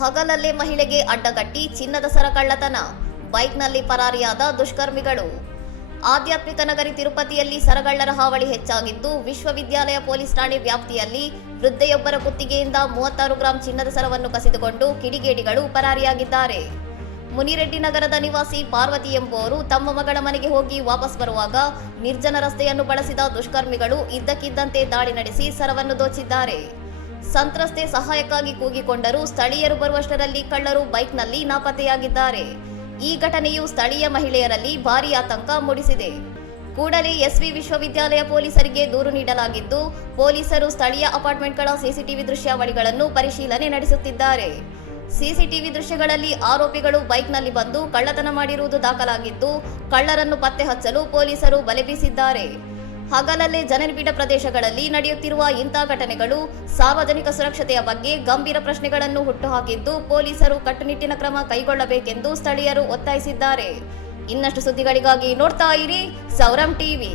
ಹಗಲಲ್ಲೇ ಮಹಿಳೆಗೆ ಅಡ್ಡಗಟ್ಟಿ ಚಿನ್ನದ ಸರ ಕಳ್ಳತನ, ಬೈಕ್ನಲ್ಲಿ ಪರಾರಿಯಾದ ದುಷ್ಕರ್ಮಿಗಳು. ಆಧ್ಯಾತ್ಮಿಕ ನಗರಿ ತಿರುಪತಿಯಲ್ಲಿ ಸರಗಳ್ಳರ ಹಾವಳಿ ಹೆಚ್ಚಾಗಿದ್ದು, ವಿಶ್ವವಿದ್ಯಾಲಯ ಪೊಲೀಸ್ ಠಾಣೆ ವ್ಯಾಪ್ತಿಯಲ್ಲಿ ವೃದ್ಧೆಯೊಬ್ಬರ ಕುತ್ತಿಗೆಯಿಂದ 36 ಗ್ರಾಂ ಚಿನ್ನದ ಸರವನ್ನು ಕಸಿದುಕೊಂಡು ಕಿಡಿಗೇಡಿಗಳು ಪರಾರಿಯಾಗಿದ್ದಾರೆ. ಮುನಿರೆಡ್ಡಿ ನಗರದ ನಿವಾಸಿ ಪಾರ್ವತಿ ಎಂಬುವರು ತಮ್ಮ ಮಗಳ ಮನೆಗೆ ಹೋಗಿ ವಾಪಸ್ ಬರುವಾಗ ನಿರ್ಜನ ರಸ್ತೆಯನ್ನು ಬಳಸಿದ ದುಷ್ಕರ್ಮಿಗಳು ಇದ್ದಕ್ಕಿದ್ದಂತೆ ದಾಳಿ ನಡೆಸಿ ಸರವನ್ನು ದೋಚಿದ್ದಾರೆ. ಸಂತ್ರಸ್ತೆ ಸಹಾಯಕ್ಕಾಗಿ ಕೂಗಿಕೊಂಡರೂ ಸ್ಥಳೀಯರು ಬರುವಷ್ಟರಲ್ಲಿ ಕಳ್ಳರು ಬೈಕ್ನಲ್ಲಿ ನಾಪತ್ತೆಯಾಗಿದ್ದಾರೆ. ಈ ಘಟನೆಯು ಸ್ಥಳೀಯ ಮಹಿಳೆಯರಲ್ಲಿ ಭಾರೀ ಆತಂಕ ಮೂಡಿಸಿದೆ. ಕೂಡಲೇ ಎಸ್ವಿ ವಿಶ್ವವಿದ್ಯಾಲಯ ಪೊಲೀಸರಿಗೆ ದೂರು ನೀಡಲಾಗಿದ್ದು, ಪೊಲೀಸರು ಸ್ಥಳೀಯ ಅಪಾರ್ಟ್ಮೆಂಟ್ಗಳ ಸಿಸಿಟಿವಿ ದೃಶ್ಯಾವಳಿಗಳನ್ನು ಪರಿಶೀಲನೆ ನಡೆಸುತ್ತಿದ್ದಾರೆ. ಸಿಸಿಟಿವಿ ದೃಶ್ಯಗಳಲ್ಲಿ ಆರೋಪಿಗಳು ಬೈಕ್ನಲ್ಲಿ ಬಂದು ಕಳ್ಳತನ ಮಾಡಿರುವುದು ದಾಖಲಾಗಿದ್ದು, ಕಳ್ಳರನ್ನು ಪತ್ತೆ ಹಚ್ಚಲು ಪೊಲೀಸರು ಬಲೆ ಬೀಸಿದ್ದಾರೆ. ಹಗಲಲ್ಲೇ ಜನನಿಬಿಡ ಪ್ರದೇಶಗಳಲ್ಲಿ ನಡೆಯುತ್ತಿರುವ ಇಂಥ ಘಟನೆಗಳು ಸಾರ್ವಜನಿಕ ಸುರಕ್ಷತೆಯ ಬಗ್ಗೆ ಗಂಭೀರ ಪ್ರಶ್ನೆಗಳನ್ನು ಹುಟ್ಟುಹಾಕಿದ್ದು, ಪೊಲೀಸರು ಕಟ್ಟುನಿಟ್ಟಿನ ಕ್ರಮ ಕೈಗೊಳ್ಳಬೇಕೆಂದು ಸ್ಥಳೀಯರು ಒತ್ತಾಯಿಸಿದ್ದಾರೆ. ಇನ್ನಷ್ಟು ಸುದ್ದಿಗಳಿಗಾಗಿ ನೋಡ್ತಾ ಇರಿ ಸೌರಂ ಟಿವಿ.